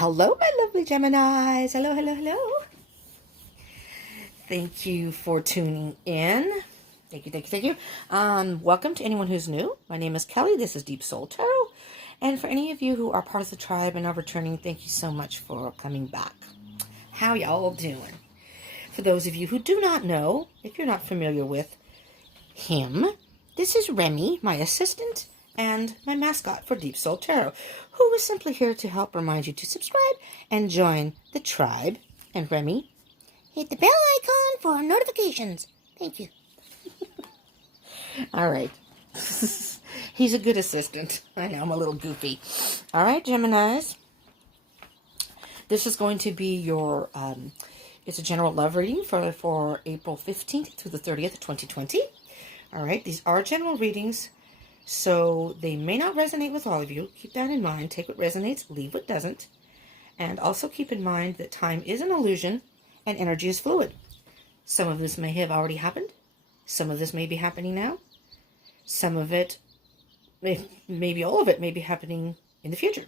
Hello, my lovely Geminis. Hello, hello, hello. Thank you for tuning in. Thank you, thank you, thank you. Welcome to anyone who's new. My name is Kelly. This is Deep Soul Tarot. And for any of you who are part of the tribe and are returning, thank you so much for coming back. How y'all doing? For those of you who do not know, if you're not familiar with him, this is Remy, my assistant, and my mascot for Deep Soul Tarot, who is simply here to help remind you to subscribe and join the tribe. And Remy, hit the bell icon for notifications. Thank you. All right. He's a good assistant. I know, I'm a little goofy. All right, Geminis. This is going to be your, it's a general love reading for April 15th through the 30th of 2020. All right, these are general readings, so they may not resonate with all of you. Keep that in mind. Take what resonates, leave what doesn't. And also keep in mind that time is an illusion and energy is fluid. Some of this may have already happened. Some of this may be happening now. Some of it, maybe all of it, may be happening in the future.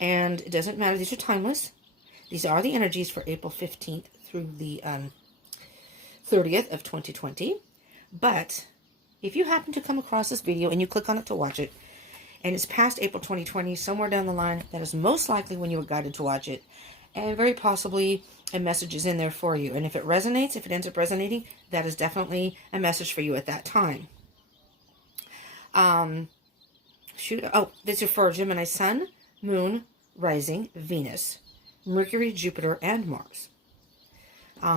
And it doesn't matter. These are timeless. These are the energies for April 15th through the 30th of 2020. But if you happen to come across this video and you click on it to watch it, and it's past April 2020, somewhere down the line, that is most likely when you were guided to watch it. And very possibly a message is in there for you. And if it resonates, if it ends up resonating, that is definitely a message for you at that time. This is for Gemini Sun, Moon, Rising, Venus, Mercury, Jupiter, and Mars.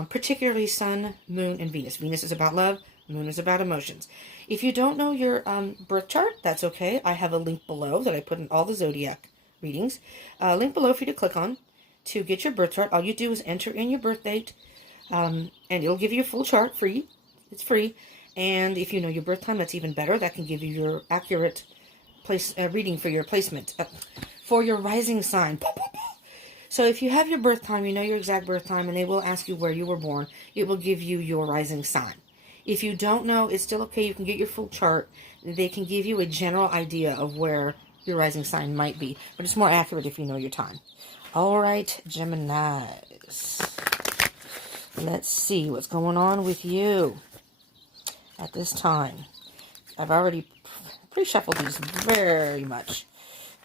Particularly Sun, Moon, and Venus. Venus is about love. Moon is about emotions. If you don't know your birth chart, that's okay. I have a link below that I put in all the zodiac readings. Link below for you to click on to get your birth chart. All you do is enter in your birth date, and it'll give you your full chart free. It's free. And if you know your birth time, that's even better. That can give you your accurate reading for your placement, for your rising sign. So if you have your birth time, you know your exact birth time, and they will ask you where you were born, it will give you your rising sign. If you don't know, it's still okay. You can get your full chart. They can give you a general idea of where your rising sign might be, but it's more accurate if you know your time. All right, Geminis. Let's see what's going on with you at this time. I've already pre-shuffled these very much.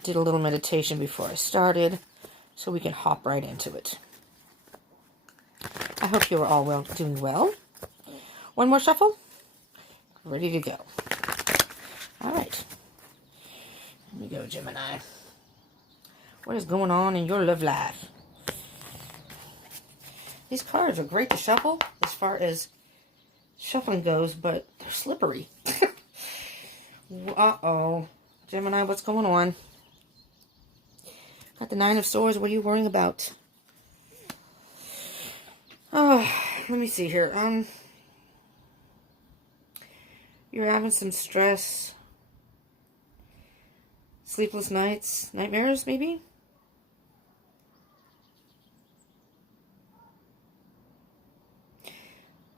Did a little meditation before I started, so we can hop right into it. I hope you are all doing well. One more shuffle. Ready to go. All right. Here we go, Gemini. What is going on in your love life? These cards are great to shuffle as far as shuffling goes, but they're slippery. Uh-oh. Gemini, what's going on? Got the Nine of Swords. What are you worrying about? Oh, let me see here. You're having some stress. Sleepless nights. Nightmares, maybe?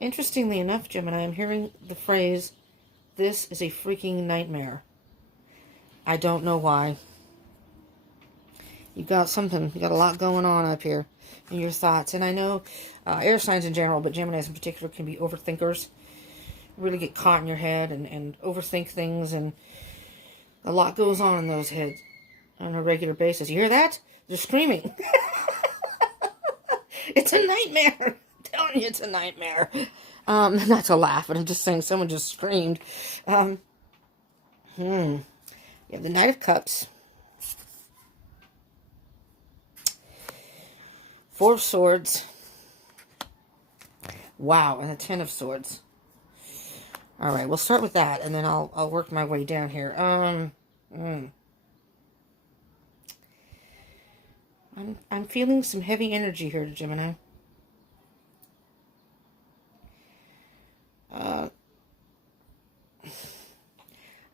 Interestingly enough, Gemini, I'm hearing the phrase, "This is a freaking nightmare." I don't know why. You got a lot going on up here in your thoughts. And I know air signs in general, but Geminis in particular can be overthinkers. Really get caught in your head and overthink things, and a lot goes on in those heads on a regular basis. You hear that? They're screaming. It's a nightmare. I'm telling you, it's a nightmare. Not to laugh, but I'm just saying someone just screamed. You have the Knight of Cups. Four of Swords. Wow, and the Ten of Swords. All right, we'll start with that, and then I'll work my way down here. I'm feeling some heavy energy here, Gemini. I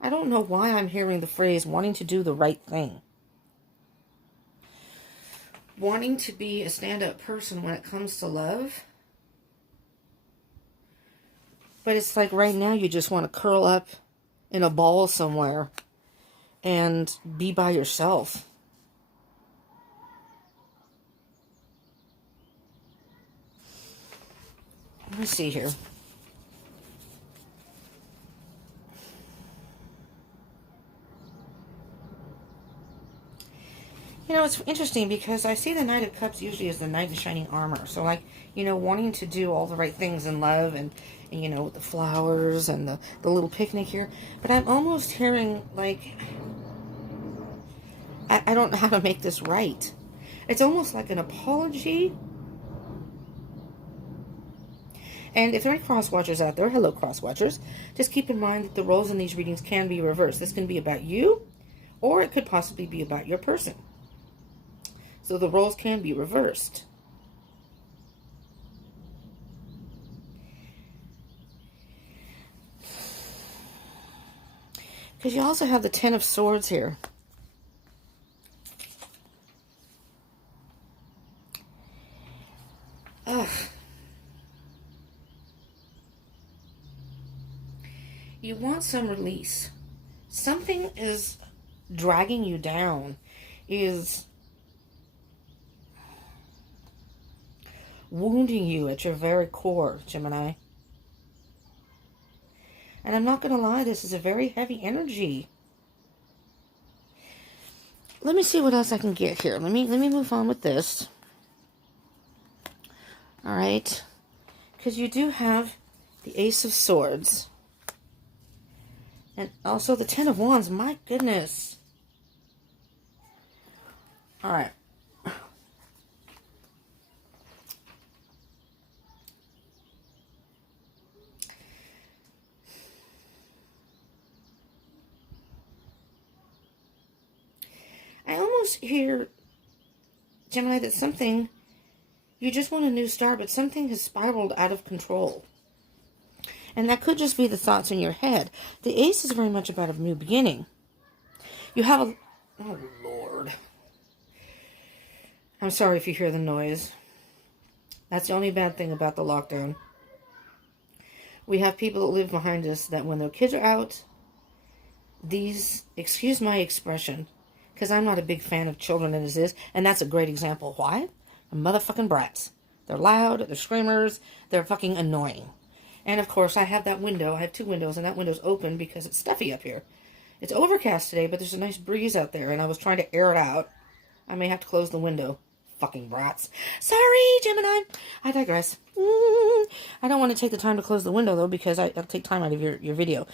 don't know why I'm hearing the phrase wanting to do the right thing. Wanting to be a stand-up person when it comes to love. But it's like right now you just want to curl up in a ball somewhere and be by yourself. Let me see here. You know, it's interesting because I see the Knight of Cups usually as the knight in shining armor. So, like, you know, wanting to do all the right things in love and you know, with the flowers and the little picnic here. But I'm almost hearing, like, I don't know how to make this right. It's almost like an apology. And if there are any cross-watchers out there, hello cross-watchers, just keep in mind that the roles in these readings can be reversed. This can be about you, or it could possibly be about your person. So the roles can be reversed. Because you also have the Ten of Swords here. Ugh. You want some release. Something is dragging you down, is wounding you at your very core, Gemini. And I'm not going to lie, this is a very heavy energy. Let me see what else I can get here. Let me move on with this. All right. Because you do have the Ace of Swords. And also the Ten of Wands. My goodness. All right. I almost hear, Gemini, that something, you just want a new start, but something has spiraled out of control. And that could just be the thoughts in your head. The Ace is very much about a new beginning. You have a, oh Lord. I'm sorry if you hear the noise. That's the only bad thing about the lockdown. We have people that live behind us that when their kids are out, these, excuse my expression, because I'm not a big fan of children as is, and that's a great example. Why? They're motherfucking brats. They're loud, they're screamers, they're fucking annoying. And of course, I have that window. I have two windows, and that window's open because it's stuffy up here. It's overcast today, but there's a nice breeze out there, and I was trying to air it out. I may have to close the window. Fucking brats. Sorry, Gemini. I digress. I don't want to take the time to close the window, though, because I'll take time out of your video,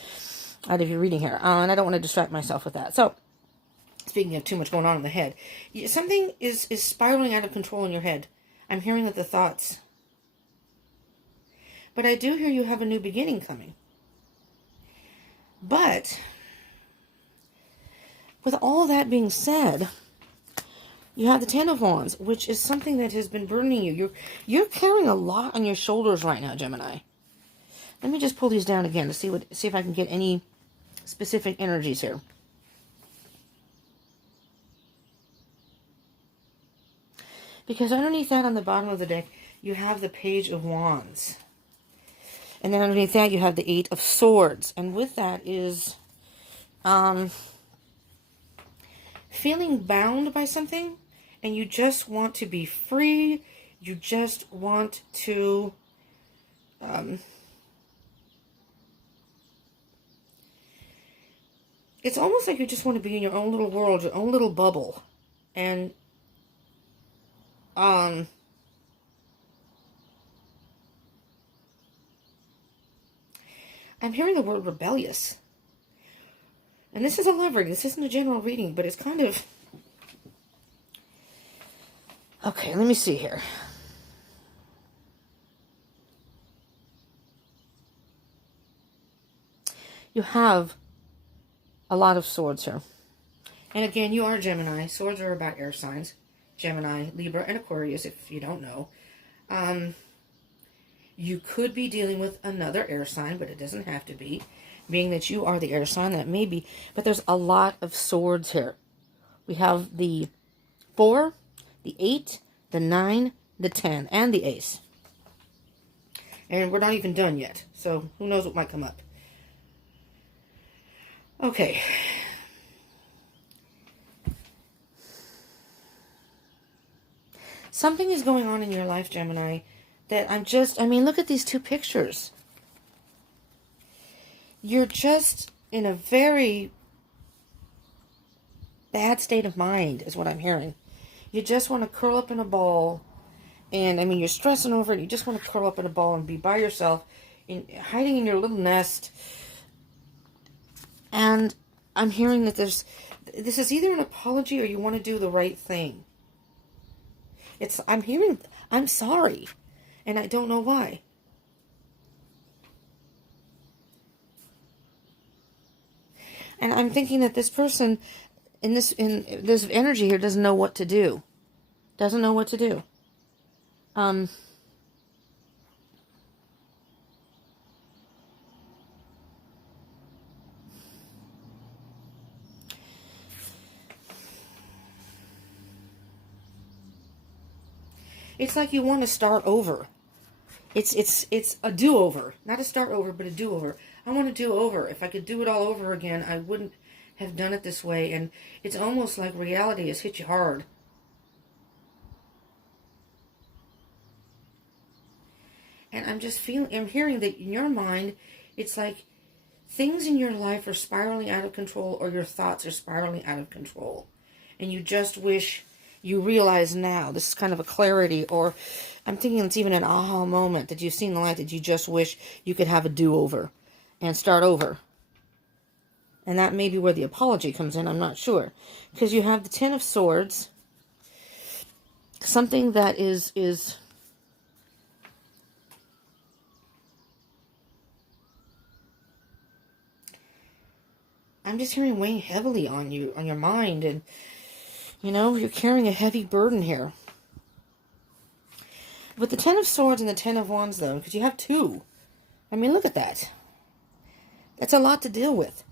out of your reading here. And I don't want to distract myself with that. So, speaking of too much going on in the head, something is spiraling out of control in your head. I'm hearing that the thoughts. But I do hear you have a new beginning coming. But, with all that being said, you have the Ten of Wands, which is something that has been burdening you. You're carrying a lot on your shoulders right now, Gemini. Let me just pull these down again to see if I can get any specific energies here. Because underneath that on the bottom of the deck, you have the Page of Wands. And then underneath that, you have the Eight of Swords. And with that is feeling bound by something. And you just want to be free. You just want to it's almost like you just want to be in your own little world, your own little bubble. And I'm hearing the word rebellious. And this is a love reading. This isn't a general reading, but it's kind of... Okay, let me see here. You have a lot of swords here. And again, you are Gemini. Swords are about air signs. Gemini, Libra, and Aquarius, if you don't know. You could be dealing with another air sign, but it doesn't have to be. Being that you are the air sign, that may be. But there's a lot of swords here. We have the 4, the 8, the 9, the 10, and the Ace. And we're not even done yet. So who knows what might come up. Okay. Something is going on in your life, Gemini, that I mean, look at these two pictures. You're just in a very bad state of mind, is what I'm hearing. You just want to curl up in a ball, and I mean, you're stressing over it. You just want to curl up in a ball and be by yourself, hiding in your little nest. And I'm hearing that this is either an apology or you want to do the right thing. I'm hearing, I'm sorry, and I don't know why. And I'm thinking that this person in this energy here doesn't know what to do. Doesn't know what to do. It's like you want to start over. It's a do-over. Not a start over, but a do-over. I want to do over. If I could do it all over again, I wouldn't have done it this way. And it's almost like reality has hit you hard. And I'm hearing that in your mind, it's like things in your life are spiraling out of control, or your thoughts are spiraling out of control. And you just wish you realize now. This is kind of a clarity, or I'm thinking it's even an aha moment that you've seen the light, that you just wish you could have a do-over and start over. And that may be where the apology comes in, I'm not sure. Because you have the Ten of Swords, something that is I'm just hearing weighing heavily on you, on your mind, and you know, you're carrying a heavy burden here. With the Ten of Swords and the Ten of Wands, though, because you have two. I mean, look at that. That's a lot to deal with.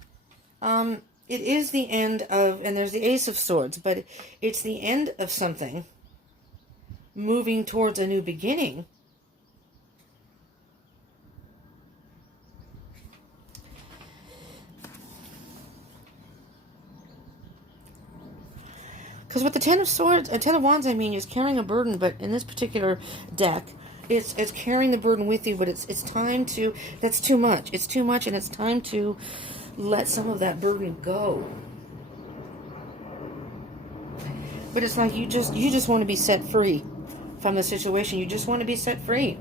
It is the end of, and there's the Ace of Swords, but it's the end of something moving towards a new beginning. Because with the Ten of Swords, Ten of Wands, I mean, is carrying a burden, but in this particular deck, it's carrying the burden with you, but it's time to, that's too much. It's too much, and it's time to let some of that burden go. But it's like you just want to be set free from the situation. You just want to be set free.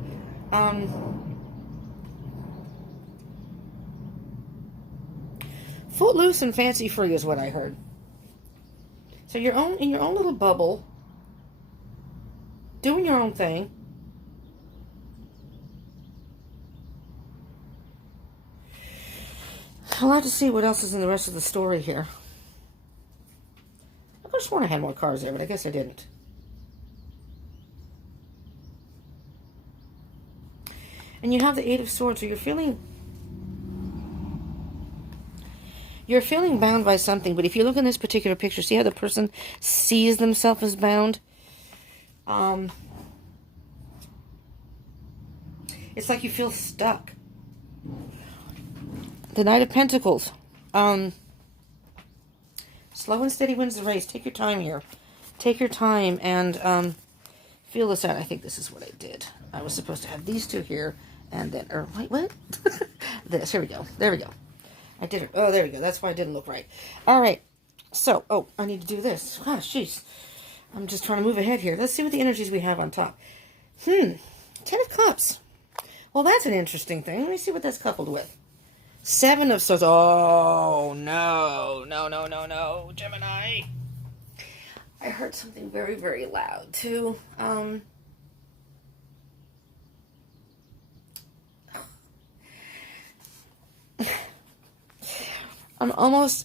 Footloose and fancy free is what I heard. So you're in your own little bubble, doing your own thing. I'll have to see what else is in the rest of the story here. I could have sworn I had more cards there, but I guess I didn't. And you have the Eight of Swords, so you're feeling bound by something. But if you look in this particular picture, see how the person sees themselves as bound? It's like you feel stuck. The Knight of Pentacles. Slow and steady wins the race. Take your time here. Take your time and feel this out. I think this is what I did. I was supposed to have these two here and then, or wait, what? This. Here we go. There we go. I did it. Oh, there we go. That's why it didn't look right. All right. So, oh, I need to do this. Ah, jeez. I'm just trying to move ahead here. Let's see what the energies we have on top. Ten of Cups. Well, that's an interesting thing. Let me see what that's coupled with. Seven of Swords. Oh, no. No, no, no, no. Gemini. I heard something very, very loud, too.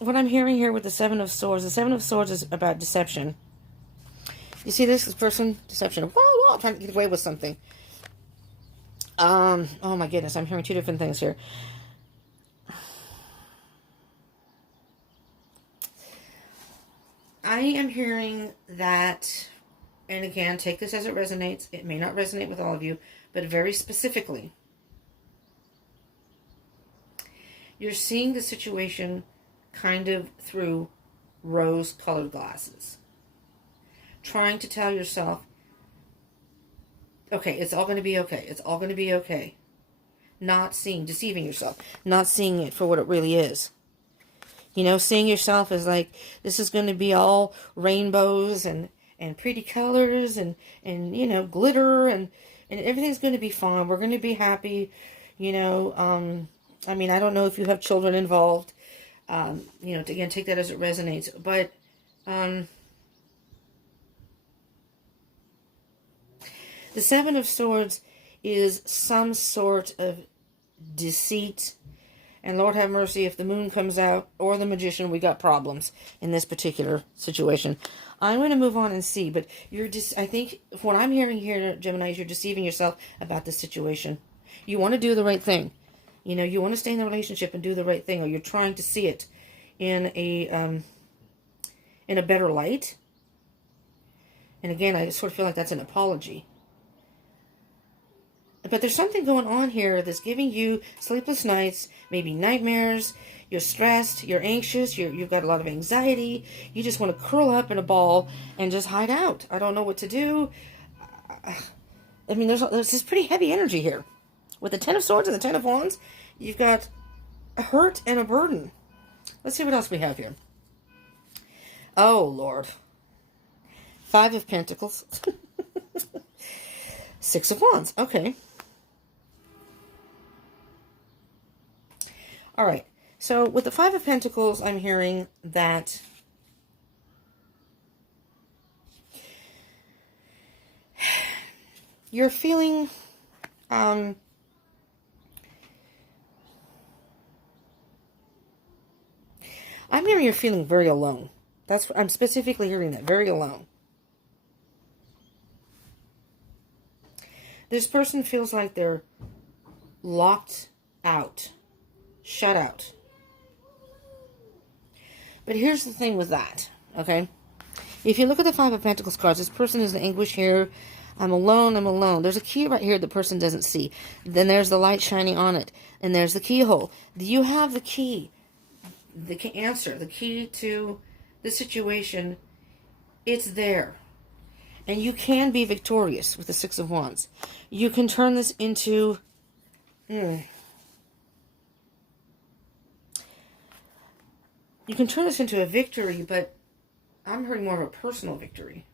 What I'm hearing here with the Seven of Swords, the Seven of Swords is about deception. You see this person? Deception. Whoa, trying to get away with something. Oh my goodness, I'm hearing two different things here. I am hearing that, and again, take this as it resonates. It may not resonate with all of you, but very specifically, you're seeing the situation kind of through rose-colored glasses. Trying to tell yourself Okay, it's all going to be okay. It's all going to be okay. Not seeing, deceiving yourself. Not seeing it for what it really is. You know, seeing yourself as like, this is going to be all rainbows and pretty colors and you know, glitter and everything's going to be fine. We're going to be happy. You know, I mean, I don't know if you have children involved. You know, again, take that as it resonates. But, the Seven of Swords is some sort of deceit. And Lord have mercy, if the moon comes out or the magician, we got problems in this particular situation. I'm going to move on and see, but I think what I'm hearing here, Gemini, is you're deceiving yourself about this situation. You want to do the right thing. You know, you want to stay in the relationship and do the right thing, or you're trying to see it in a better light. And again, I sort of feel like that's an apology. But there's something going on here that's giving you sleepless nights, maybe nightmares. You're stressed, you're anxious, you've got a lot of anxiety. You just want to curl up in a ball and just hide out. I don't know what to do. I mean, there's this pretty heavy energy here. With the Ten of Swords and the Ten of Wands, you've got a hurt and a burden. Let's see what else we have here. Oh, Lord. Five of Pentacles. Six of Wands. Okay. All right. So with the Five of Pentacles, I'm hearing that you're feeling I'm hearing you're feeling very alone. I'm specifically hearing that, very alone. This person feels like they're locked out, shut out. But here's the thing with that, okay? If you look at the Five of Pentacles cards, this person is in anguish here. I'm alone, I'm alone. There's a key right here the person doesn't see. Then there's the light shining on it. And there's the keyhole. You have the key, the answer, the key to the situation. It's there. And you can be victorious with the Six of Wands. You can turn this into... You can turn this into a victory, but I'm hearing more of a personal victory.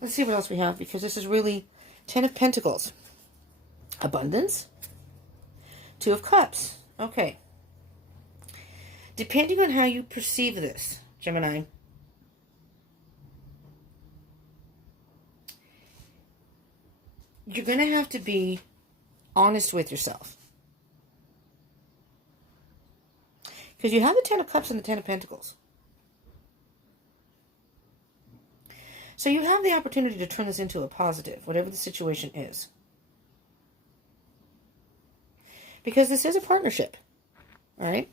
Let's see what else we have, because this is really Ten of Pentacles. Abundance. Two of Cups. Okay. Depending on how you perceive this, Gemini, you're going to have to be honest with yourself. Because you have the Ten of Cups and the Ten of Pentacles. So you have the opportunity to turn this into a positive, whatever the situation is. Because this is a partnership. All right?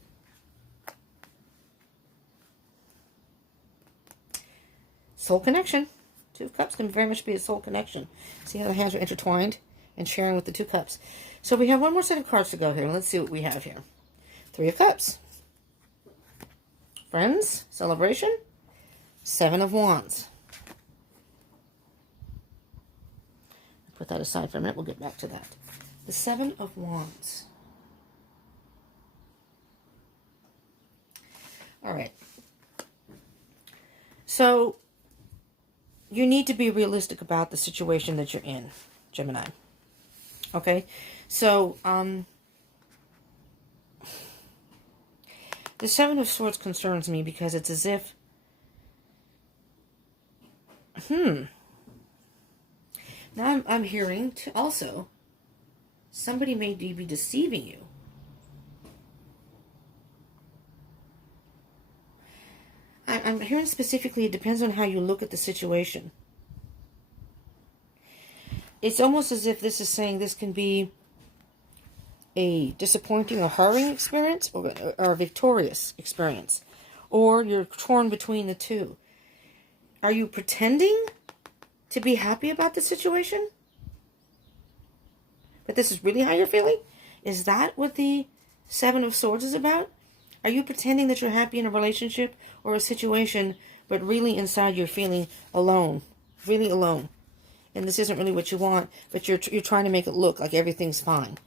Soul connection. Two of Cups can very much be a soul connection. See how the hands are intertwined and sharing with the two cups. So we have one more set of cards to go here. Let's see what we have here. Three of Cups. Friends. Celebration. Seven of Wands. Put that aside for a minute. We'll get back to that. The Seven of Wands. All right. So you need to be realistic about the situation that you're in, Gemini. Okay? So, the Seven of Swords concerns me because it's as if, now I'm hearing also, somebody may be deceiving you. I'm hearing specifically, it depends on how you look at the situation. It's almost as if this is saying this can be a disappointing or harrowing experience or a victorious experience. Or you're torn between the two. Are you pretending to be happy about the situation? But this is really how you're feeling? Is that what the Seven of Swords is about? Are you pretending that you're happy in a relationship or a situation, but really inside you're feeling alone, really alone? and this isn't really what you want, but you're trying to make it look like everything's fine.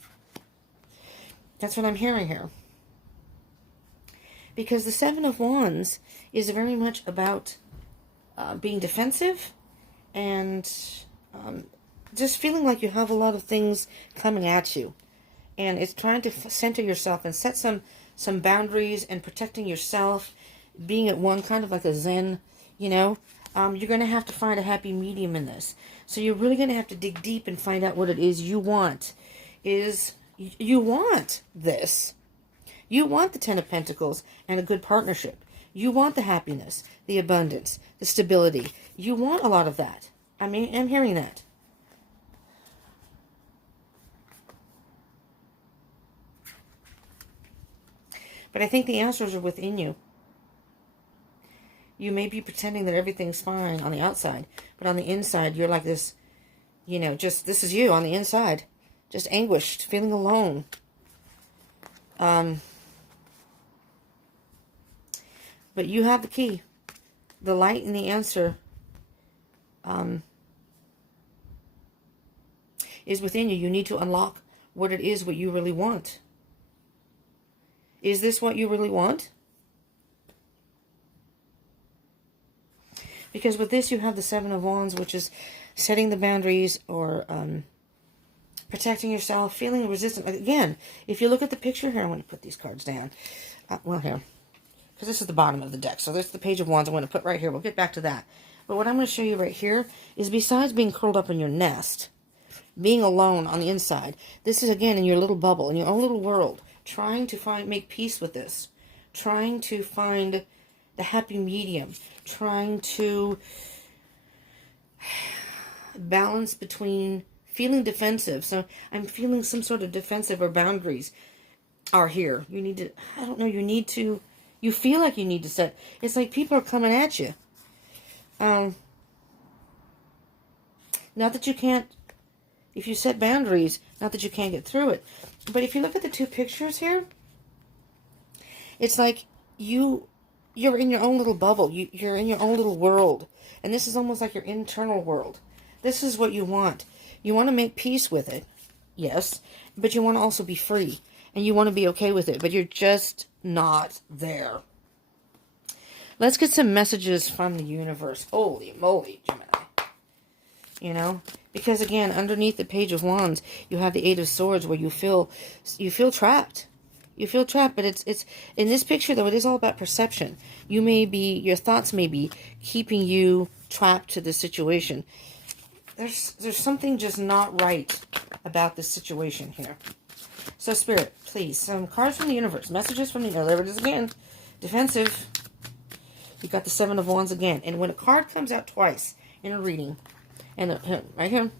That's what I'm hearing here. Because the Seven of Wands is very much about being defensive and just feeling like you have a lot of things coming at you. And it's trying to center yourself and set some boundaries and protecting yourself, being at one, kind of like a zen, you know. You're going to have to find a happy medium in this. So you're really going to have to dig deep and find out what it is you want. You want this. You want the Ten of Pentacles and a good partnership. You want the happiness, the abundance, the stability. You want a lot of that. I mean, I'm hearing that. But I think the answers are within you. You may be pretending that everything's fine on the outside, but on the inside, you're like this, you know, just, this is you on the inside. Just anguished, feeling alone. But you have the key. The light and the answer is within you. You need to unlock what it is, what you really want. Is this what you really want? Because with this, you have the Seven of Wands, which is setting the boundaries or protecting yourself, feeling resistant. Again, if you look at the picture here, I want to put these cards down. Well, here. Because this is the bottom of the deck. So there's the Page of Wands I'm going to put right here. We'll get back to that. But what I'm going to show you right here is besides being curled up in your nest, being alone on the inside, this is, again, in your little bubble, in your own little world, trying to make peace with this, trying to find the happy medium, trying to balance between feeling defensive. So I'm feeling some sort of defensive or boundaries are here. You need to, I don't know, you feel like you need to set, it's like people are coming at you. Not that you can't, if you set boundaries, not that you can't get through it. But if you look at the two pictures here, it's like you're in your own little bubble. You're in your own little world. And this is almost like your internal world. This is what you want. You want to make peace with it, yes, but you want to also be free. And you want to be okay with it, but you're just not there. Let's get some messages from the universe. Holy moly, Gemini. You know, because again, underneath the Page of Wands, you have the Eight of Swords, where you feel trapped. You feel trapped, but it's in this picture though. It is all about perception. Your thoughts may be keeping you trapped to this situation. There's something just not right about this situation here. So Spirit, please, some cards from the universe, messages from the universe. There it is again, defensive. You got the Seven of Wands again, and when a card comes out twice in a reading. And right here.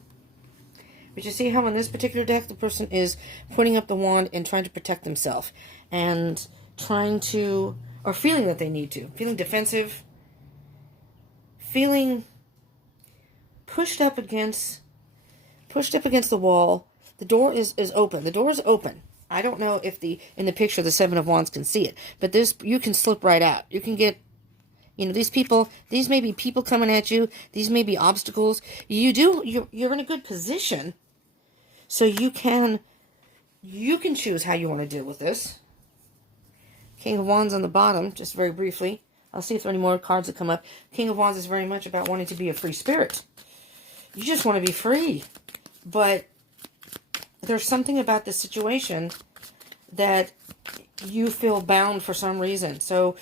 But you see how in this particular deck, the person is putting up the wand and trying to protect themselves. And trying to, or feeling that they need to. Feeling defensive. Feeling pushed up against the wall. The door is open. The door is open. I don't know if in the picture, the Seven of Wands can see it. But you can slip right out. You can get, you know, these may be people coming at you. These may be obstacles. You're in a good position. So you can choose how you want to deal with this. King of Wands on the bottom, just very briefly. I'll see if there are any more cards that come up. King of Wands is very much about wanting to be a free spirit. You just want to be free. But there's something about this situation that you feel bound for some reason. So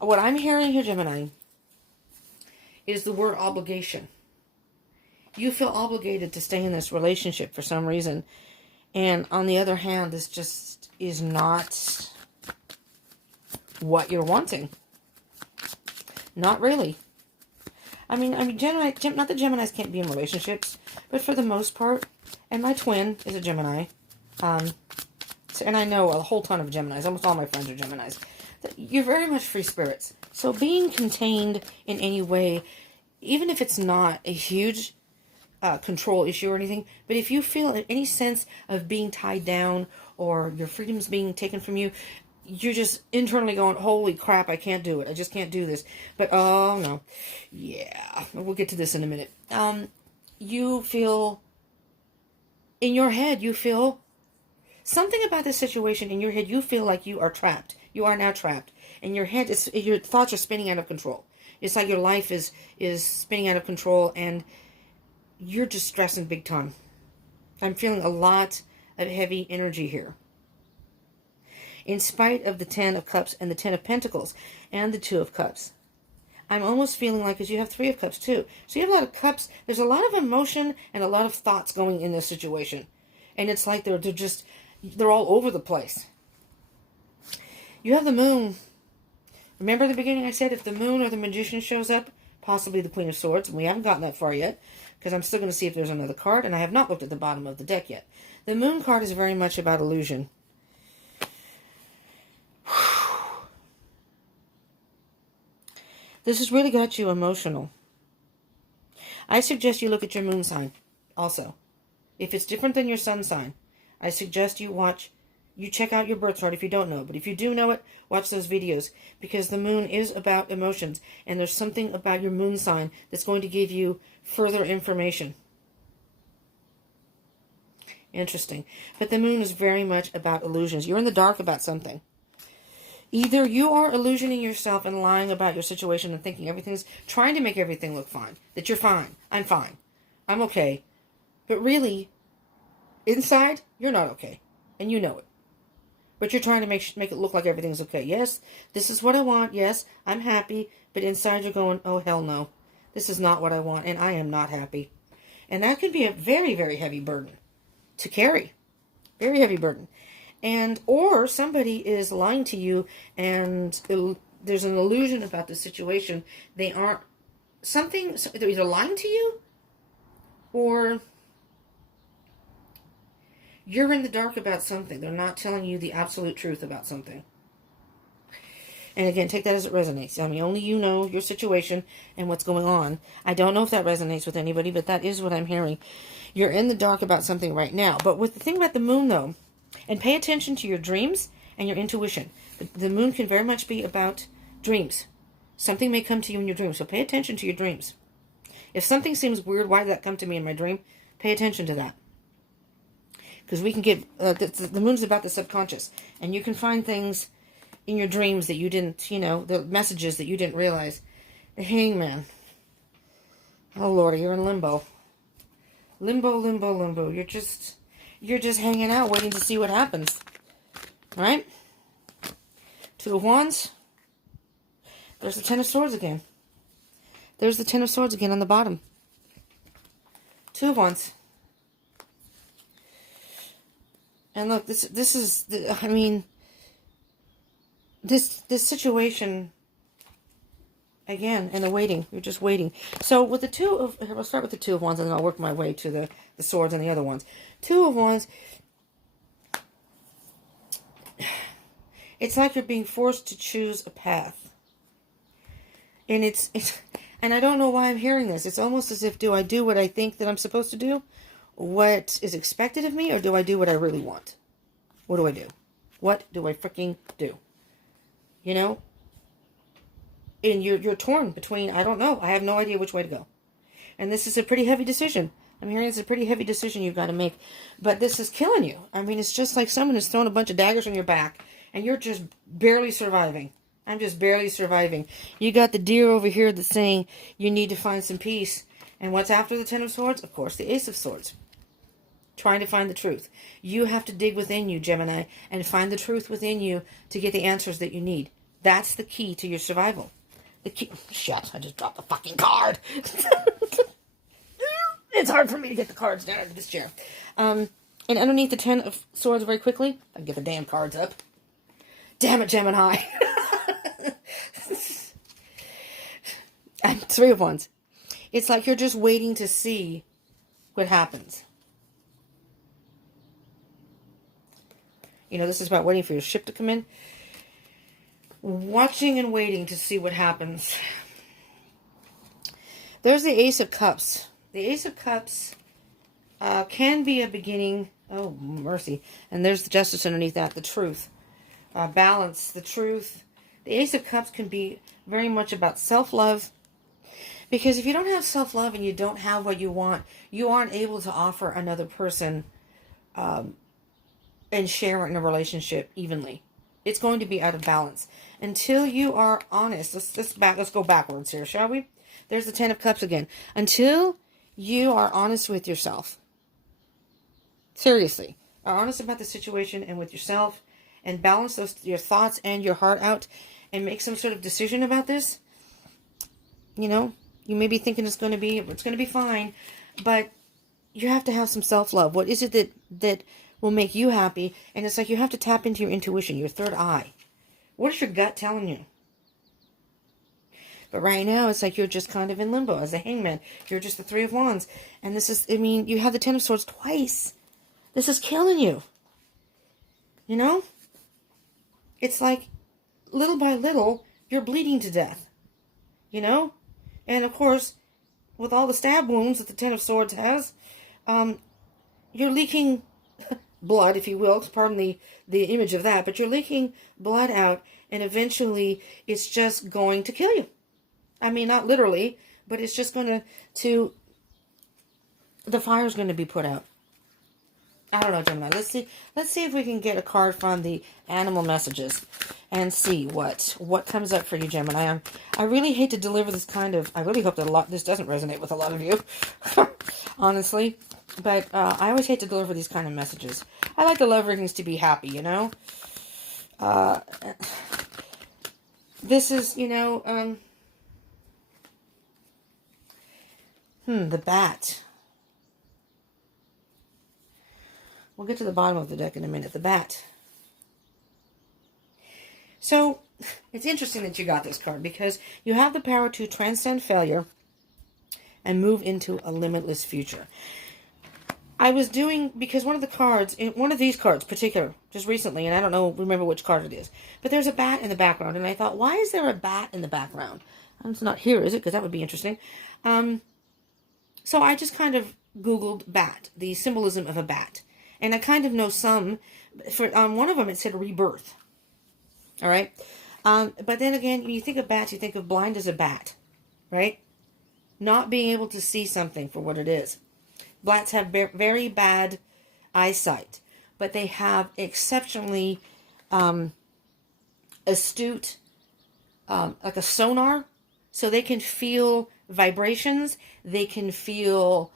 what I'm hearing here, Gemini, is the word obligation. You feel obligated to stay in this relationship for some reason. And on the other hand, this just is not what you're wanting. Not really. I mean, Gemini, not that Geminis can't be in relationships, but for the most part, and my twin is a Gemini, and I know a whole ton of Geminis. Almost all my friends are Geminis. You're very much free spirits. So being contained in any way, even if it's not a huge control issue or anything, but if you feel any sense of being tied down or your freedom's being taken from you, you're just internally going, holy crap, I can't do it. I just can't do this. But, oh, no. Yeah, we'll get to this in a minute. you feel, in your head, you feel something about this situation in your head. You feel like you are trapped. You are now trapped. In your head, your thoughts are spinning out of control. It's like your life is spinning out of control, and you're just stressing big time. I'm feeling a lot of heavy energy here. In spite of the 10 of Cups and the 10 of Pentacles and the 2 of Cups, I'm almost feeling like, because you have 3 of Cups too. So you have a lot of cups. There's a lot of emotion and a lot of thoughts going in this situation. And it's like they're all over the place. You have the Moon. Remember at the beginning I said if the Moon or the Magician shows up, possibly the Queen of Swords. And we haven't gotten that far yet, because I'm still going to see if there's another card. And I have not looked at the bottom of the deck yet. The Moon card is very much about illusion. This has really got you emotional. I suggest you look at your moon sign also. If it's different than your sun sign, I suggest you check out your birth chart if you don't know. But if you do know it, watch those videos, because the moon is about emotions. And there's something about your moon sign that's going to give you further information. Interesting. But the moon is very much about illusions. You're in the dark about something. Either you are illusioning yourself and lying about your situation and thinking trying to make everything look fine. That you're fine. I'm fine. I'm okay. But really, inside, you're not okay. And you know it. But you're trying to make it look like everything's okay. Yes, this is what I want. Yes, I'm happy. But inside you're going, oh, hell no. This is not what I want, and I am not happy. And that can be a very, very heavy burden to carry. Very heavy burden. Or somebody is lying to you, and there's an illusion about the situation. They're either lying to you, or you're in the dark about something. They're not telling you the absolute truth about something. And again, take that as it resonates. I mean, only you know your situation and what's going on. I don't know if that resonates with anybody, but that is what I'm hearing. You're in the dark about something right now. But with the thing about the moon, though, and pay attention to your dreams and your intuition. The moon can very much be about dreams. Something may come to you in your dreams, so pay attention to your dreams. If something seems weird, why did that come to me in my dream? Pay attention to that. Because we can get, the moon's about the subconscious. And you can find things in your dreams that you didn't, the messages that you didn't realize. The Hangman. Oh, Lord, you're in limbo. Limbo, limbo, limbo. You're just hanging out, waiting to see what happens. Right? 2 of Wands. There's the 10 of Swords again. There's the 10 of Swords again on the bottom. 2 of Wands. And look, this is, this situation, again, and the waiting. You're just waiting. So with the I'll start with the 2 of Wands, and then I'll work my way to the Swords and the other ones. 2 of Wands, it's like you're being forced to choose a path. And and I don't know why I'm hearing this. It's almost as if, do I do what I think that I'm supposed to do? What is expected of me? Or do I do what I really want? What do I do? What do I freaking do? And you're torn between, I don't know. I have no idea which way to go. And this is a pretty heavy decision. I'm hearing it's a pretty heavy decision you've got to make. But this is killing you. I mean, it's just like someone has thrown a bunch of daggers on your back, and you're just barely surviving. I'm just barely surviving. You got the deer over here that's saying you need to find some peace. And what's after the 10 of Swords? Of course, the Ace of Swords. Trying to find the truth. You have to dig within you, Gemini, and find the truth within you to get the answers that you need. That's the key to your survival. The key. Shit, I just dropped the fucking card. It's hard for me to get the cards down out of this chair. And underneath the 10 of Swords, very quickly, I can get the damn cards up. Damn it, Gemini. And 3 of Wands. It's like you're just waiting to see what happens. This is about waiting for your ship to come in. Watching and waiting to see what happens. There's the Ace of Cups. The Ace of Cups can be a beginning. Oh, mercy. And there's the Justice underneath that. The truth. Balance. The truth. The Ace of Cups can be very much about self-love. Because if you don't have self-love and you don't have what you want, you aren't able to offer another person and share in a relationship evenly. It's going to be out of balance. Until you are honest, let's go backwards here, shall we? There's the Ten of Cups again. Until you are honest with yourself, seriously, are honest about the situation and with yourself, and balance your thoughts and your heart out, and make some sort of decision about this. You know, you may be thinking it's going to be fine, but you have to have some self-love. What is it that will make you happy? And it's like you have to tap into your intuition, your third eye. What is your gut telling you? But right now, it's like you're just kind of in limbo as a hangman. You're just the Three of Wands. And this is, I mean, you have the Ten of Swords twice. This is killing you. You know? It's like, little by little, you're bleeding to death. You know? And of course, with all the stab wounds that the Ten of Swords has, you're leaking blood, if you will. Pardon the image of that. But you're leaking blood out, and eventually it's just going to kill you. I mean, not literally, but it's just going to the fire's going to be put out. I don't know, Gemini. Let's see if we can get a card from the animal messages and see what comes up for you, Gemini. I really hate to deliver this kind of, I really hope that this doesn't resonate with a lot of you, honestly. But I always hate to deliver these kind of messages. I like the love readings to be happy, you know. This is, you know, the bat. We'll get to the bottom of the deck in a minute. The bat. So, it's interesting that you got this card because you have the power to transcend failure and move into a limitless future. I was doing, because one of the cards, one of these cards particular, just recently, and I don't remember which card it is, but there's a bat in the background, and I thought, why is there a bat in the background? It's not here, is it? Because that would be interesting. So I just kind of Googled bat, the symbolism of a bat. And I kind of know some. For one of them, it said rebirth. All right? But then again, when you think of bats, you think of blind as a bat. Right? Not being able to see something for what it is. Bats have very bad eyesight. But they have exceptionally astute, like a sonar. So they can feel vibrations. They can feel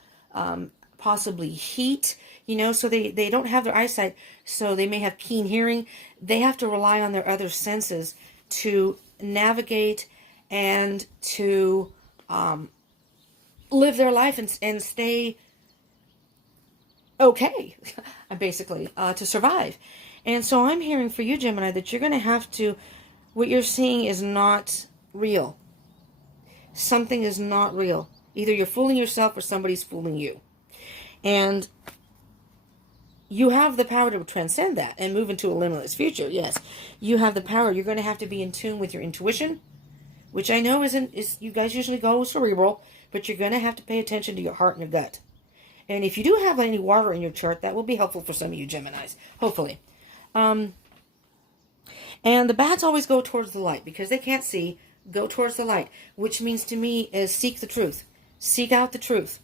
possibly heat. You know, so they don't have their eyesight, so they may have keen hearing. They have to rely on their other senses to navigate and to live their life and stay okay, basically, to survive. And so I'm hearing for you, Gemini, that you're going to have to, what you're seeing is not real. Something is not real. Either you're fooling yourself or somebody's fooling you. And you have the power to transcend that and move into a limitless future. Yes, you have the power. You're going to have to be in tune with your intuition, which I know is you guys usually go cerebral, but you're going to have to pay attention to your heart and your gut. And if you do have any water in your chart, that will be helpful for some of you Geminis, hopefully. And the bats always go towards the light because they can't see. Go towards the light, which means to me is seek the truth. Seek out the truth,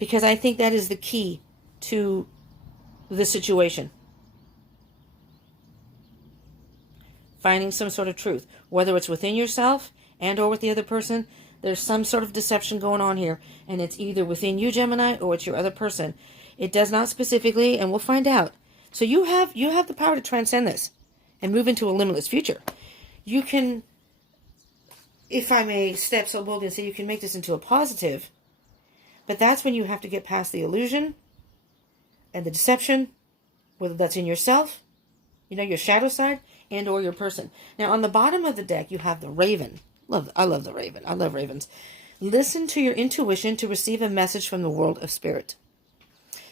because I think that is the key to the situation. Finding some sort of truth, whether it's within yourself and or with the other person. There's some sort of deception going on here, and it's either within you, Gemini, or it's your other person. It does not specifically, and we'll find out. So you have the power to transcend this and move into a limitless future. You can, if I may step so boldly and say, you can make this into a positive, but that's when you have to get past the illusion and the deception, whether that's in yourself, you know, your shadow side, and or your person. Now, on the bottom of the deck, you have the raven. I love the raven. I love ravens. Listen to your intuition to receive a message from the world of spirit.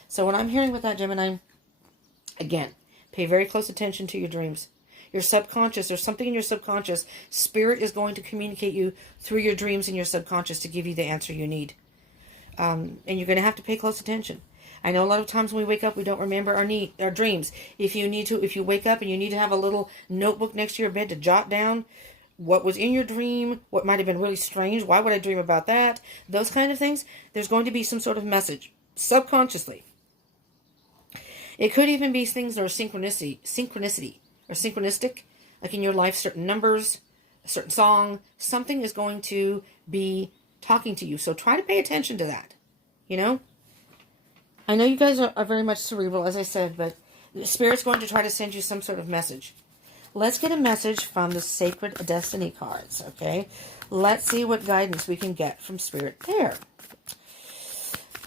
So what I'm hearing with that, Gemini, again, pay very close attention to your dreams. Your subconscious, there's something in your subconscious. Spirit is going to communicate you through your dreams in your subconscious to give you the answer you need. And you're going to have to pay close attention. I know a lot of times when we wake up, we don't remember our dreams. If you wake up and you need to have a little notebook next to your bed to jot down what was in your dream, what might have been really strange, why would I dream about that, those kind of things, there's going to be some sort of message, subconsciously. It could even be things that are synchronicity, or synchronistic, like in your life, certain numbers, a certain song, something is going to be talking to you. So try to pay attention to that, you know? I know you guys are very much cerebral, as I said, but the Spirit's going to try to send you some sort of message. Let's get a message from the Sacred Destiny cards, okay? Let's see what guidance we can get from Spirit there.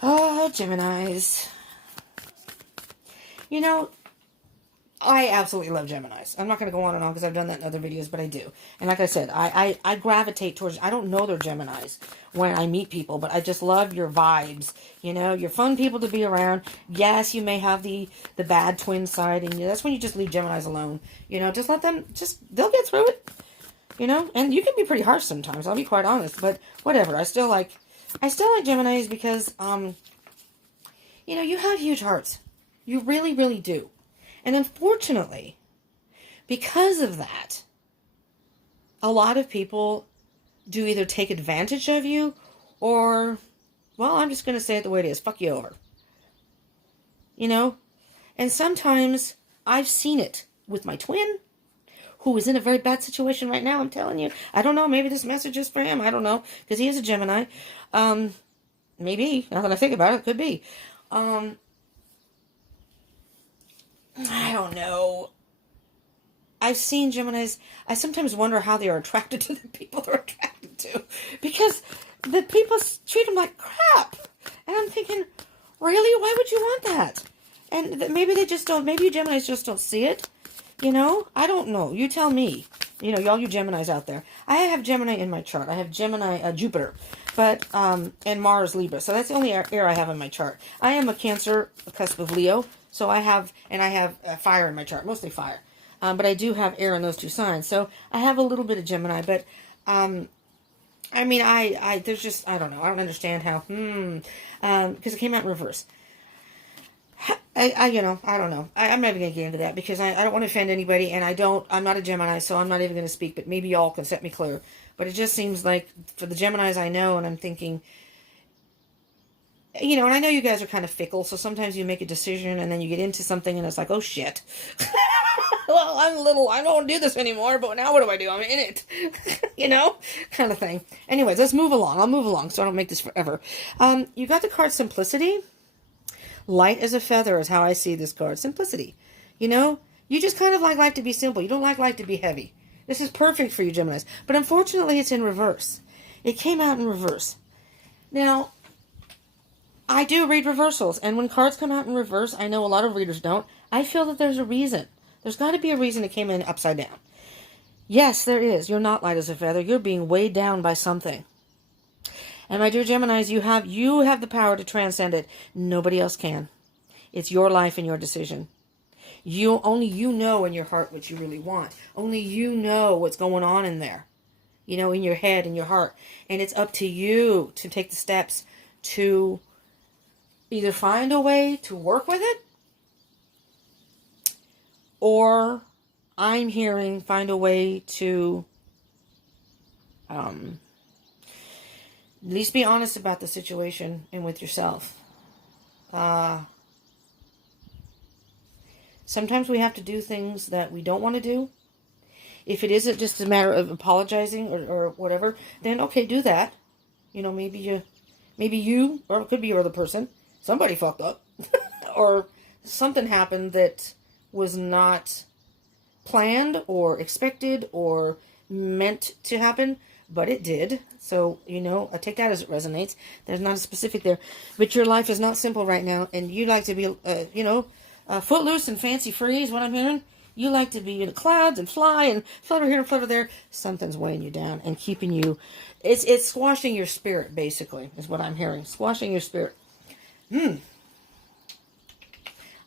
Oh, Geminis. You know, I absolutely love Geminis. I'm not going to go on and on because I've done that in other videos, but I do. And like I said, I gravitate towards, I don't know they're Geminis when I meet people, but I just love your vibes. You know, you're fun people to be around. Yes, you may have the bad twin side, and that's when you just leave Geminis alone. You know, just let them, they'll get through it. You know, and you can be pretty harsh sometimes, I'll be quite honest, but whatever. I still like Geminis because, you know, you have huge hearts. You really, really do. And unfortunately, because of that, a lot of people do either take advantage of you or, well, I'm just going to say it the way it is. Fuck you over. You know? And sometimes I've seen it with my twin, who is in a very bad situation right now, I'm telling you. I don't know. Maybe this message is for him. I don't know. Because he is a Gemini. Maybe. Now that I think about it, it could be. I don't know. I've seen Geminis. I sometimes wonder how they are attracted to the people they're attracted to. Because the people treat them like crap. And I'm thinking, really? Why would you want that? And maybe they just don't, maybe you Geminis just don't see it. You know? I don't know. You tell me. You know, all you Geminis out there. I have Gemini in my chart. I have Gemini, Jupiter. But, and Mars, Libra. So that's the only air I have in my chart. I am a Cancer, a cusp of Leo. So I have fire in my chart, mostly fire. But I do have air in those two signs. So I have a little bit of Gemini, but, I mean, there's just, I don't know. I don't understand how, because it came out in reverse. You know, I don't know. I'm not even going to get into that because I don't want to offend anybody, and I'm not a Gemini, so I'm not even going to speak, but maybe y'all can set me clear. But it just seems like for the Geminis I know, and I'm thinking, you know, and I know you guys are kind of fickle, so sometimes you make a decision and then you get into something and it's like, oh shit. Well, I don't do this anymore, but now what do? I'm in it. You know? Kind of thing. Anyways, let's move along. I'll move along so I don't make this forever. You got the card Simplicity. Light as a feather is how I see this card. Simplicity. You know? You just kind of like life to be simple. You don't like life to be heavy. This is perfect for you, Geminis. But unfortunately, it's in reverse. It came out in reverse. Now, I do read reversals, and when cards come out in reverse, I know a lot of readers don't. I feel that there's a reason. There's got to be a reason it came in upside down. Yes, there is. You're not light as a feather. You're being weighed down by something. And my dear Geminis, you have the power to transcend it. Nobody else can. It's your life and your decision. Only you know in your heart what you really want. Only you know what's going on in there. You know, in your head and your heart. And it's up to you to take the steps to either find a way to work with it, or I'm hearing find a way to at least be honest about the situation and with yourself. Sometimes we have to do things that we don't want to do. If it isn't just a matter of apologizing or whatever, then okay, do that. You know, maybe you, or it could be your other person, somebody fucked up. Or something happened that was not planned or expected or meant to happen, but it did. So, you know, I take that as it resonates. There's not a specific there. But your life is not simple right now, and you like to be, you know, footloose and fancy free is what I'm hearing. You like to be in the clouds and fly and flutter here and flutter there. Something's weighing you down and keeping you... It's squashing your spirit, basically, is what I'm hearing. Squashing your spirit. On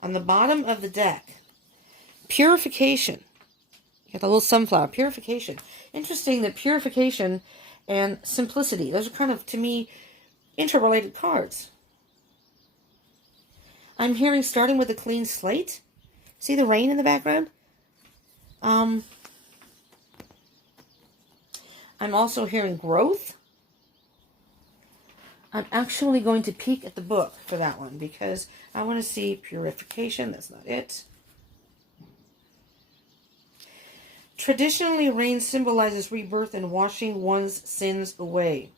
the bottom of the deck, purification. You got the little sunflower. Purification. Interesting that purification and simplicity, those are kind of, to me, interrelated cards. I'm hearing starting with a clean slate. See the rain in the background? I'm also hearing growth. I'm actually going to peek at the book for that one because I want to see purification. That's not it. Traditionally, rain symbolizes rebirth and washing one's sins away.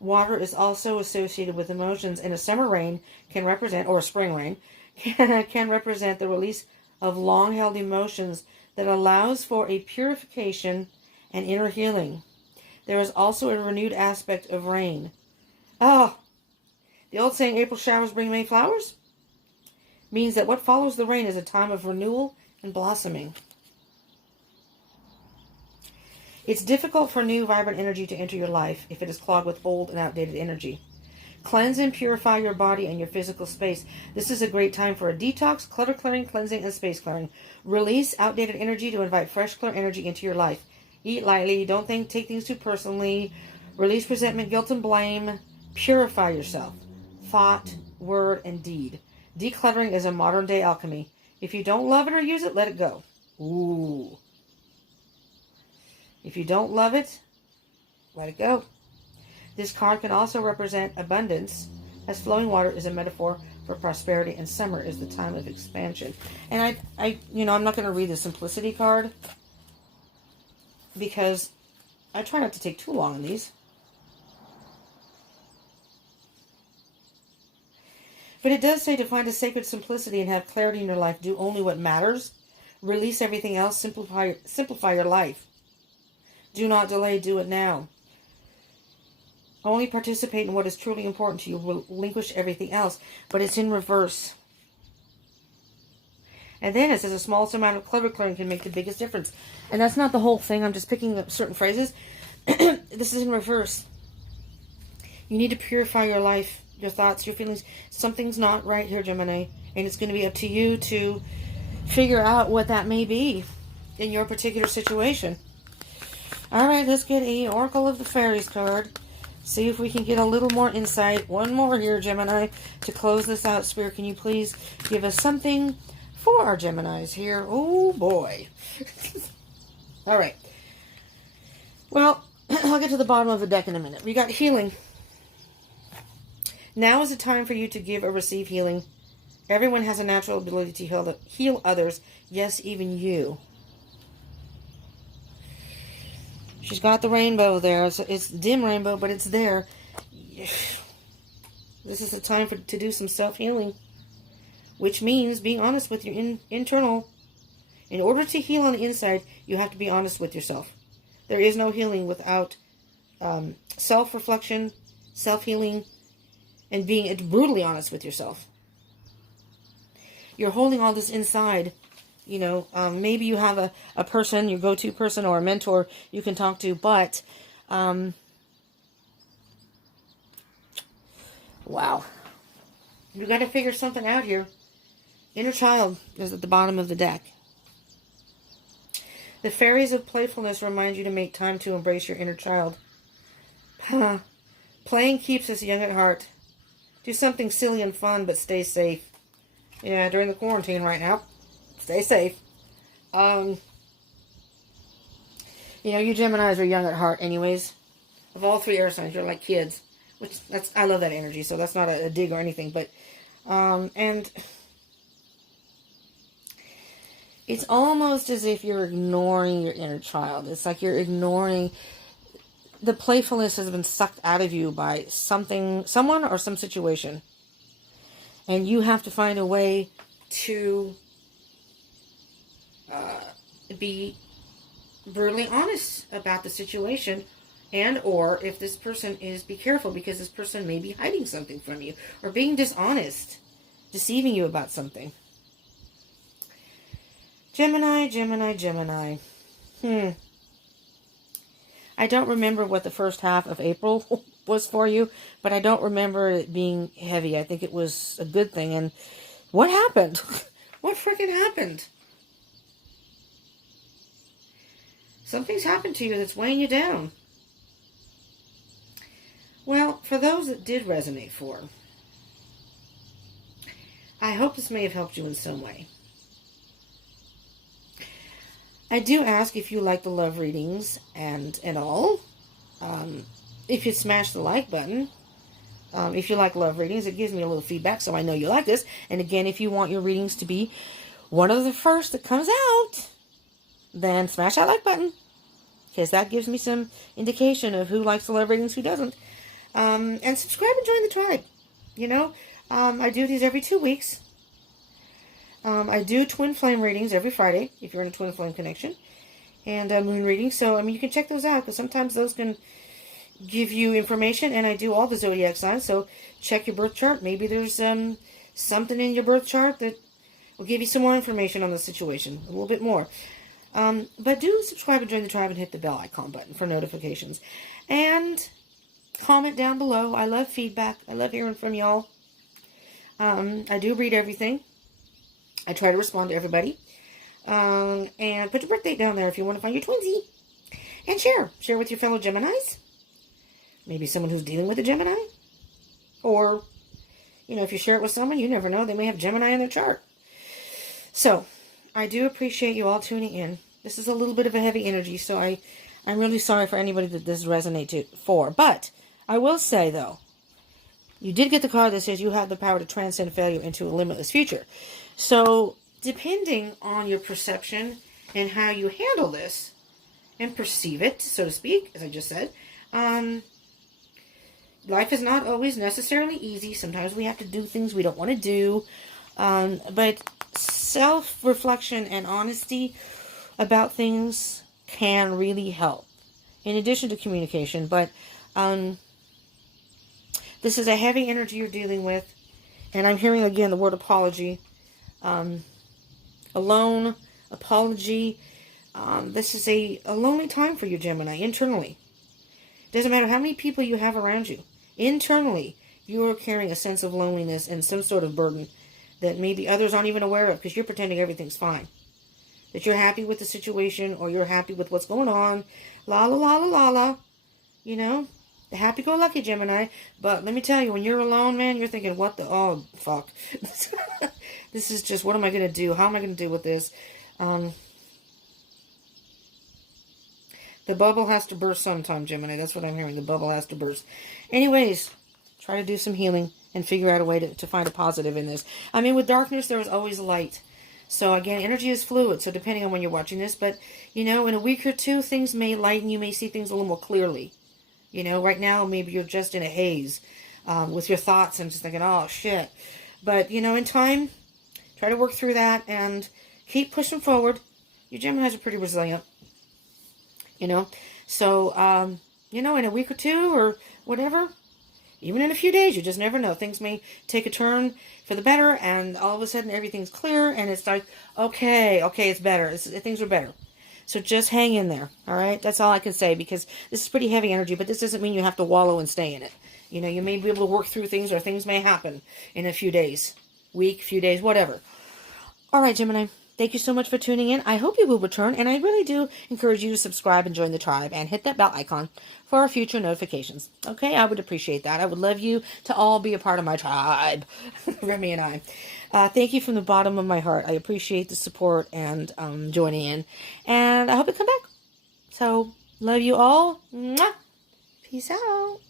Water is also associated with emotions, and a summer rain can represent, or a spring rain, can represent the release of long-held emotions that allows for a purification and inner healing. There is also a renewed aspect of rain. Oh, the old saying, April showers bring May flowers, means that what follows the rain is a time of renewal and blossoming. It's difficult for new, vibrant energy to enter your life if it is clogged with old and outdated energy. Cleanse and purify your body and your physical space. This is a great time for a detox, clutter clearing, cleansing, and space clearing. Release outdated energy to invite fresh, clear energy into your life. Eat lightly. Don't take things too personally. Release resentment, guilt, and blame. Purify yourself. Thought, word, and deed. Decluttering is a modern-day alchemy. If you don't love it or use it, let it go. Ooh. If you don't love it, let it go. This card can also represent abundance, as flowing water is a metaphor for prosperity, and summer is the time of expansion. And I'm not going to read the simplicity card because I try not to take too long on these. But it does say to find a sacred simplicity and have clarity in your life. Do only what matters. Release everything else. Simplify your life. Do not delay. Do it now. Only participate in what is truly important to you. Relinquish everything else. But it's in reverse. And then it says a small amount of clutter clearing can make the biggest difference. And that's not the whole thing. I'm just picking up certain phrases. This is in reverse. You need to purify your life, your thoughts, your feelings. Something's not right here, Gemini. And it's going to be up to you to figure out what that may be in your particular situation. All right, let's get a Oracle of the Fairies card. See if we can get a little more insight. One more here, Gemini, to close this out. Spirit, can you please give us something for our Geminis here? Oh, boy. All right. Well, I'll get to the bottom of the deck in a minute. We got healing. Now is the time for you to give or receive healing. Everyone has a natural ability to heal others. Yes, even you. She's got the rainbow there. So it's dim rainbow, but it's there. This is the time to do some self-healing, which means being honest with your internal. In order to heal on the inside, you have to be honest with yourself. There is no healing without self-reflection, self-healing, and being brutally honest with yourself. You're holding all this inside. You know, maybe you have a person, your go-to person or a mentor you can talk to, but, wow. You got to figure something out here. Inner child is at the bottom of the deck. The fairies of playfulness remind you to make time to embrace your inner child. Playing keeps us young at heart. Do something silly and fun, but stay safe. Yeah, during the quarantine right now. Stay safe. You know, you Geminis are young at heart anyways. Of all three air signs, you're like kids. I love that energy, so that's not a dig or anything. But, and it's almost as if you're ignoring your inner child. It's like you're ignoring. The playfulness has been sucked out of you by someone or some situation. And you have to find a way to be brutally honest about the situation, and or if this person be careful, because this person may be hiding something from you or being dishonest, deceiving you about something. Gemini, Gemini, Gemini. I don't remember what the first half of April was for you, but I don't remember it being heavy. I think it was a good thing. And what happened? What freaking happened? Something's happened to you that's weighing you down. Well, for those that did resonate for, I hope this may have helped you in some way. I do ask if you like the love readings and all. If you smash the like button, if you like love readings, it gives me a little feedback so I know you like this. And again, if you want your readings to be one of the first that comes out, then smash that like button, because that gives me some indication of who likes the love readings, who doesn't. And subscribe and join the tribe. You know, I do these every 2 weeks. I do twin flame readings every Friday, if you're in a twin flame connection, and moon readings. So, I mean, you can check those out, because sometimes those can give you information, and I do all the zodiac signs, so check your birth chart. Maybe there's something in your birth chart that will give you some more information on the situation, a little bit more. But do subscribe and join the tribe and hit the bell icon button for notifications. And comment down below. I love feedback. I love hearing from y'all. I do read everything. I try to respond to everybody. And put your birth date down there if you want to find your twinsy. And share. Share with your fellow Geminis. Maybe someone who's dealing with a Gemini. Or, you know, if you share it with someone, you never know. They may have Gemini in their chart. So, I do appreciate you all tuning in. This is a little bit of a heavy energy, so I'm really sorry for anybody that this resonates for. But, I will say, though, you did get the card that says you have the power to transcend failure into a limitless future. So, depending on your perception and how you handle this and perceive it, so to speak, as I just said, life is not always necessarily easy. Sometimes we have to do things we don't want to do. But self-reflection and honesty about things can really help, in addition to communication. But this is a heavy energy you're dealing with. And I'm hearing again the word apology. Alone, apology. This is a lonely time for you, Gemini, internally. Doesn't matter how many people you have around you. Internally, you are carrying a sense of loneliness and some sort of burden that maybe others aren't even aware of, because you're pretending everything's fine. That you're happy with the situation, or you're happy with what's going on. La la la la la la. You know, the happy-go-lucky Gemini. But let me tell you, when you're alone, man, you're thinking, what the, oh, fuck. This is just, what am I going to do? How am I going to deal with this? The bubble has to burst sometime, Gemini. That's what I'm hearing. The bubble has to burst. Anyways, try to do some healing and figure out a way to find a positive in this. I mean, with darkness, there is always light. So, again, energy is fluid. So, depending on when you're watching this. But, you know, in a week or two, things may lighten. You may see things a little more clearly. You know, right now, maybe you're just in a haze with your thoughts and just thinking, oh, shit. But, you know, in time, try to work through that and keep pushing forward. Your Geminis are pretty resilient. You know, so, you know, in a week or two or whatever, even in a few days, you just never know. Things may take a turn for the better, and all of a sudden everything's clear, and it's like, okay, it's better. Things are better. So just hang in there, all right? That's all I can say, because this is pretty heavy energy, but this doesn't mean you have to wallow and stay in it. You know, you may be able to work through things, or things may happen in a few days, week, few days, whatever. All right, Gemini. Thank you so much for tuning in. I hope you will return, and I really do encourage you to subscribe and join the tribe and hit that bell icon for our future notifications. Okay, I would appreciate that. I would love you to all be a part of my tribe, Remy and I. Thank you from the bottom of my heart. I appreciate the support and joining in, and I hope you come back. So, love you all. Mwah. Peace out.